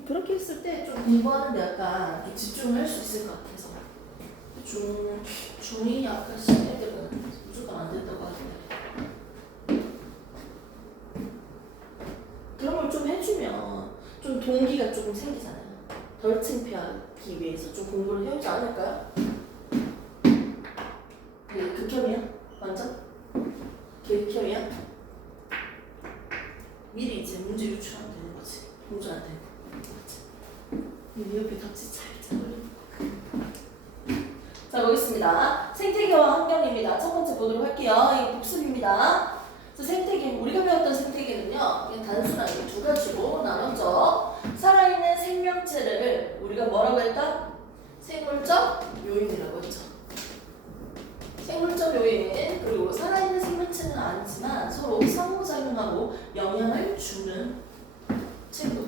그렇게 했을 때 좀 공부하는데 약간 이렇게 집중을 할 수 있을 것 같아서 중이 약간 애들은 무조건 안 된다고 하던데 그런 걸 좀 해주면 좀 동기가 조금 생기잖아요. 덜 창피하기 위해서 좀 공부를 해오지 않을까요? 이게 극혐이야? 완전? 극혐이야? 미리 이제 문제 유출하면 되는 거지. 공주한테. 이 옆에 덧지 살짝 올려. 자, 보겠습니다. 생태계와 환경입니다. 첫 번째 보도록 할게요. 이게 복습입니다. 생태계, 우리가 배웠던 생태계는요, 그냥 단순하게 두 가지로 나눴죠. 살아있는 생명체를 우리가 뭐라고 했다? 생물적 요인이라고 했죠. 생물적 요인, 그리고 살아있는 생명체는 아니지만 서로 상호작용하고 영향을 주는 친구.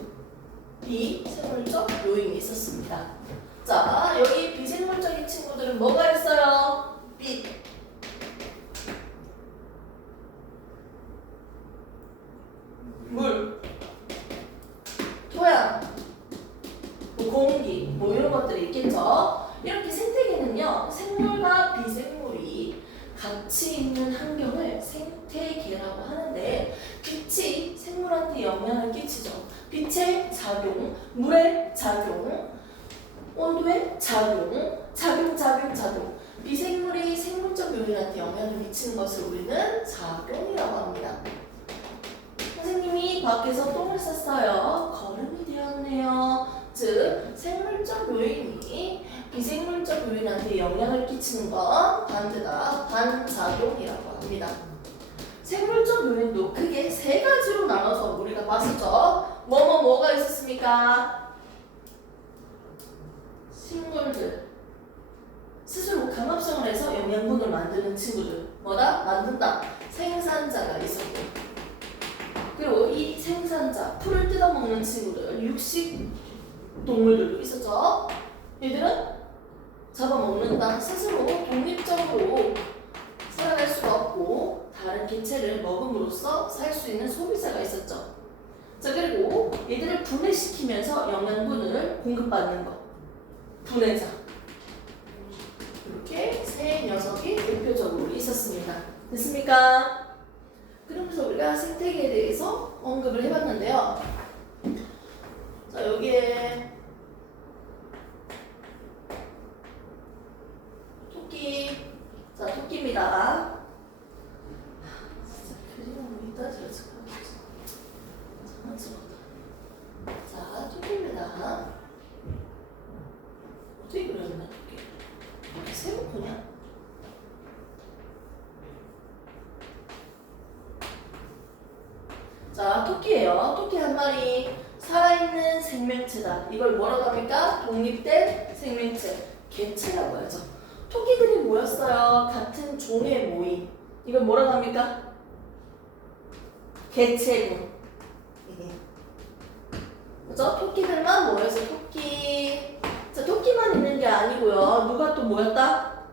비생물적 요인이 있었습니다. 자, 여기 비생물적인 친구들은 뭐가 있어요? 빛. 물, 토양, 뭐 공기, 뭐 이런 것들이 있겠죠. 이렇게 생태계는요, 생물과 비생물이 같이 있는 환경을 생태계라고 하는데, 빛이 생물한테 영향을 끼치죠. 빛의 작용, 물의 작용, 온도의 작용, 작용. 비생물이 생물적 요인한테 영향을 미치는 것을 우리는 작용이라고 합니다. 선생님이 밖에서 똥을 쌌어요. 거름이 되었네요. 즉, 생물적 요인이 비생물적 요인한테 영향을 끼치는 건 반대다. 반작용이라고 합니다. 생물적 요인도 크게 세 가지로 나눠서 우리가 봤었죠. 뭐가 있었습니까? 식물들. 스스로 강합성을 해서 영양분을 만드는 친구들. 뭐다? 만든다. 생산자가 있었고. 그리고 이 생산자, 풀을 뜯어먹는 친구들, 육식 동물들도 있었죠. 얘들은 잡아먹는다. 스스로 독립적으로 살아갈 수가 없고 다른 개체를 먹음으로써 살 수 있는 소비자가 있었죠. 자, 그리고 얘들을 분해시키면서 영양분을 공급받는 것. 분해자. 이렇게 세 녀석이 대표적으로 있었습니다. 됐습니까? 그러면서 우리가 생태계에 대해서 언급을 해봤는데요. 자, 여기에 토끼. 자, 토끼입니다. 진짜 그림은 이따 지어질 것 같아. 자, 토끼입니다. 어떻게 그려졌나, 토끼? 세모코냐? 자, 토끼예요. 토끼 한 마리. 살아있는 생명체다. 이걸 뭐라고 합니까? 독립된 생명체. 개체라고 하죠. 토끼들이 모였어요. 같은 종의 모임. 이걸 뭐라고 합니까? 개체군. 그죠? 토끼들만 모여서 토끼. 자, 토끼만 있는 게 아니고요. 누가 또 모였다?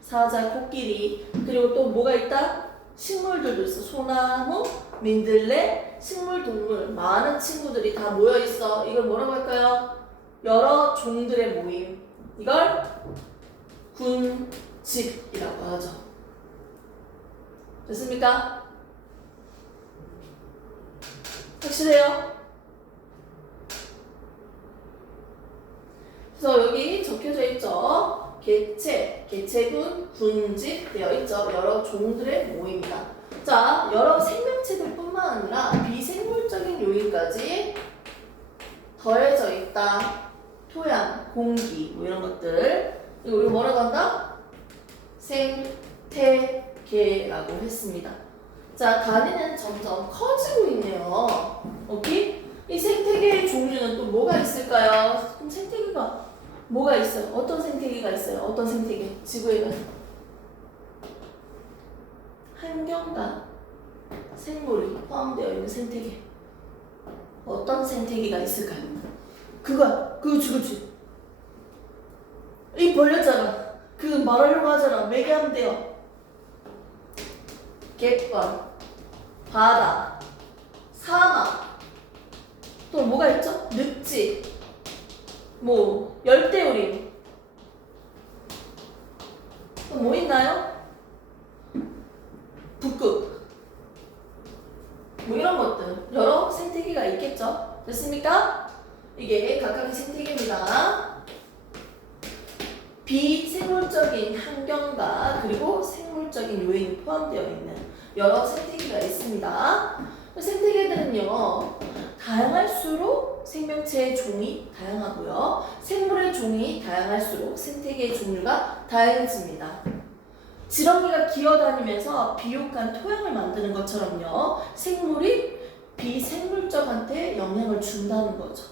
사자, 코끼리. 그리고 또 뭐가 있다? 식물들도 있어. 소나무, 민들레, 식물, 동물. 많은 친구들이 다 모여있어. 이걸 뭐라고 할까요? 여러 종들의 모임. 이걸 군집이라고 하죠. 됐습니까? 확실해요? 그래서 여기 적혀져 있죠. 개체, 개체군, 군집 되어 있죠. 여러 종들의 모임이다. 자, 여러 생명체들 뿐만 아니라 비생물적인 요인까지 더해져 있다. 토양, 공기, 뭐 이런 것들. 이거 우리가 뭐라고 한다? 생태계라고 했습니다. 자, 단위는 점점 커지고 있네요. 오케이? 이 생태계의 종류는 또 뭐가 있을까요? 그럼 생태계가 뭐가 있어요? 어떤 생태계가 있어요? 어떤 생태계? 지구에는 환경과 생물이 포함되어 있는 생태계. 어떤 생태계가 있을까요? 그거지. 입 벌렸잖아. 그 말하려고 하잖아. 매개하면 돼요. 갯벌, 바다, 사막, 또 뭐가 있죠? 늪지, 뭐 열대우림. 또 뭐 있나요? 북극. 뭐 이런 것들 여러 생태계가 있겠죠. 됐습니까? 이게 각각의 생태계입니다. 비생물적인 환경과 그리고 생물적인 요인이 포함되어 있는 여러 생태계가 있습니다. 생태계들은요, 다양할수록 생명체의 종이 다양하고요, 생물의 종이 다양할수록 생태계의 종류가 다양해집니다. 지렁이가 기어다니면서 비옥한 토양을 만드는 것처럼요, 생물이 비생물적한테 영향을 준다는 거죠.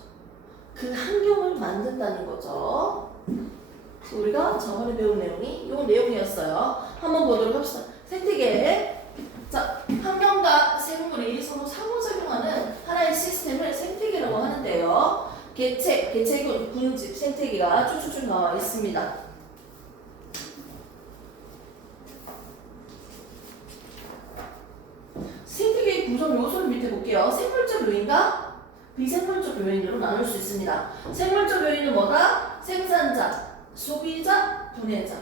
그 환경을 만든다는 거죠. 우리가 저번에 배운 내용이 이 내용이었어요. 한번 보도록 합시다. 생태계. 자, 환경과 생물이 서로 상호작용하는 하나의 시스템을 생태계라고 하는데요. 개체군, 군집, 생태계가 쭉쭉쭉 나와 있습니다. 생태계의 구성 요소를 밑에 볼게요. 생물적 요인과 비생물적 요인으로 나눌 수 있습니다. 생물적 요인은 뭐다? 생산자, 소비자, 분해자.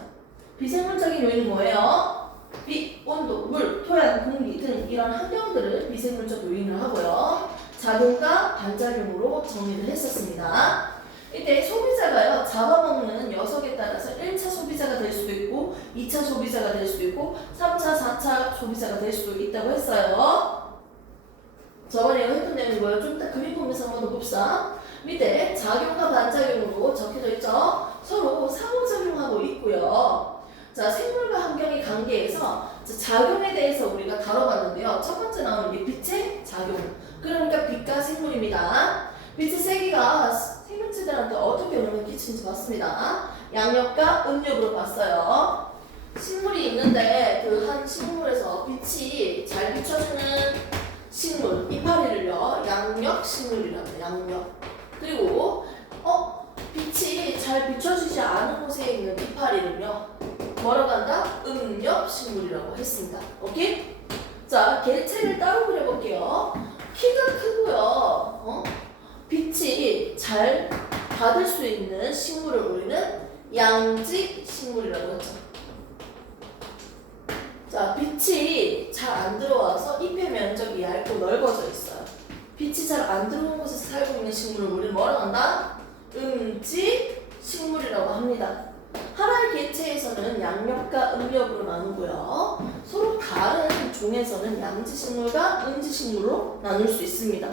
비생물적인 요인은 뭐예요? 빛, 온도, 물, 토양, 공기 등 이런 환경들을 비생물적 요인을 하고요. 작용과 반작용으로 정리를 했었습니다. 이때 소비자가요, 잡아먹는 녀석에 따라서 1차 소비자가 될 수도 있고 2차 소비자가 될 수도 있고 3차, 4차 소비자가 될 수도 있다고 했어요. 저번에 했던 내용이 뭐예요? 좀 이따 그림 보면서 한번 더 봅시다. 밑에 작용과 반작용으로 적혀져 있죠. 서로 상호작용하고 있고요. 자, 생물과 환경의 관계에서 작용에 대해서 우리가 다뤄봤는데요. 첫 번째 나오는 게 빛의 작용. 그러니까 빛과 생물입니다. 빛의 세기가 생명체들한테 어떻게 영향을 끼치는지 봤습니다. 양력과 음력으로 봤어요. 식물이 있는데 그 한 식물에서 빛이 잘 비춰주는 식물, 이파리를요, 양력 식물이랍니다. 양력. 그리고 빛이 잘 비춰지지 않은 곳에 있는 이파리는요, 뭐라고 한다? 음력 식물이라고 했습니다. 오케이? 자, 개체를 따로 그려볼게요. 키가 크고요, 빛이 잘 받을 수 있는 식물을 우리는 양직 식물이라고 했죠. 자, 빛이 잘 안 들어와서 잎의 면적이 얇고 넓어져 있어요. 빛이 잘 안 들어오는 곳에서 살고 있는 식물을 우리는 뭐라고 한다? 음직 식물이라고 합니다. 하나의 개체에서는 양력과 음력으로 나누고요. 서로 다른 종에서는 양지식물과 음지식물로 나눌 수 있습니다.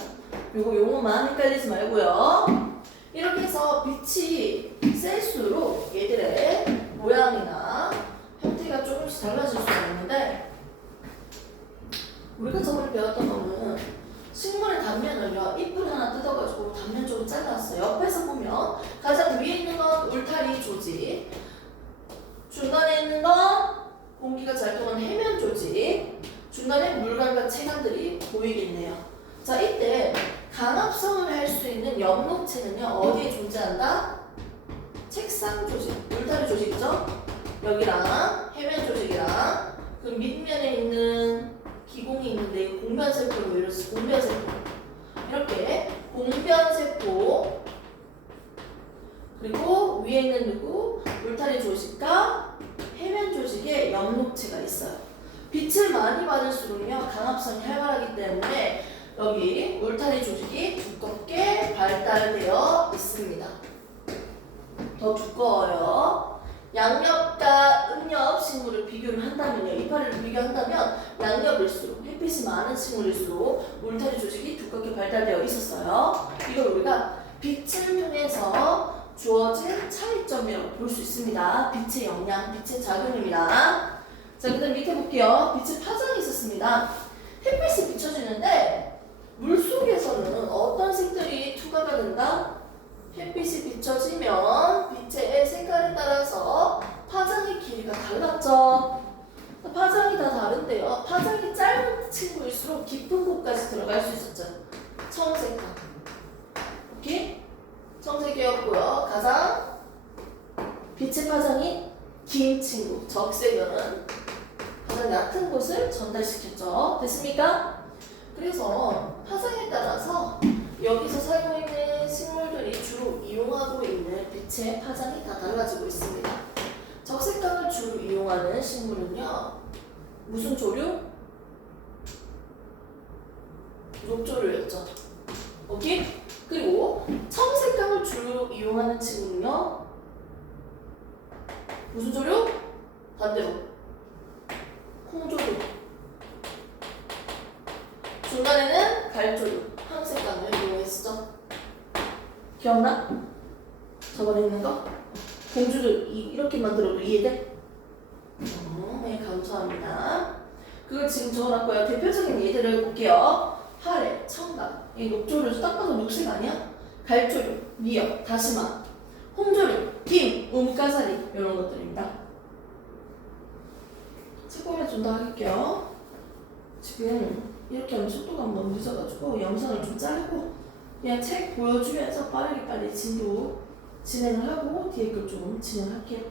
요거 용어만 헷갈리지 말고요. 이렇게 해서 빛이 셀수록 얘들의 모양이나 형태가 조금씩 달라질 수가 있는데, 우리가 저번에 배웠던 거는 식물의 단면을요, 잎을 하나 뜯어가지고 단면 쪽으로 잘랐어요. 옆에서 보면 가장 위에 있는 건 울타리 조직, 중간에 있는 건 공기가 잘 통하는 해면 조직, 중간에 물감과 체감들이 보이겠네요. 자, 이때 강압성을 할 수 있는 엽록체는요, 어디에 존재한다? 책상 조직, 울타리 조직이죠? 여기랑 해면 조직이랑 그 밑면에 있는 기공이 있는데 이거 공변세포로 이루어서 공변세포, 이렇게 공변세포, 그리고 위에 있는 누구? 울타리 조직과 해면 조직에 엽록체가 있어요. 빛을 많이 받을수록요, 강압성이 활발하기 때문에 여기 울타리 조직이 두껍게 발달되어 있습니다. 더 두꺼워요. 양력과 음력 식물을 비교를 한다면요, 이파리를 비교한다면 양력일수록, 햇빛이 많은 식물일수록 울타리 조직이 두껍게 발달되어 있었어요. 이걸 우리가 빛을 통해서 주어진 차이점이라고 볼 수 있습니다. 빛의 영향, 빛의 작용입니다. 자, 그 다음 밑에 볼게요. 빛의 파장이 있었습니다. 햇빛이 비춰지는데 물속에서는 어떤 색들이 투과가 된다? 햇빛이 비춰지면 빛의 색깔에 따라서 파장의 길이가 달랐죠. 파장이 다 다른데요. 파장이 짧은 친구일수록 깊은 곳까지 들어갈 수 있었죠. 청색깔. 오케이? 청색이었고요. 가장 빛의 파장이 긴 친구, 적색은 가장 얕은 곳을 전달시켰죠. 됐습니까? 그래서 파장에 따라서 여기서 살고 있는 식물들이 주로 이용하고 있는 객체, 파장이 다 달라지고 있습니다. 적색강을 주로 이용하는 식물은요. 무슨 조류? 녹조류였죠. 오케이? 그리고 청색강을 주로 이용하는 친구는요. 무슨 조류? 반대로 콩조류. 중간에는 갈조류, 황색강을 이용했었죠. 기억나? 저번에 있는 거? 공주를 이렇게 만들어도 이해돼? 네, 감사합니다. 그걸 지금 적어놨고요. 대표적인 예들을 볼게요. 하래, 청각, 이 녹조류 딱 봐도 녹색 아니야? 갈조류, 미역, 다시마, 홍조류, 김, 음가사리 이런 것들입니다. 참고해 준다 할게요. 지금 이렇게 하면 속도가 너무 늦어가지고 영상을 좀 자르고 그냥 책 보여주면서 빠르게 진행을 하고 뒤에 걸 좀 진행할게요.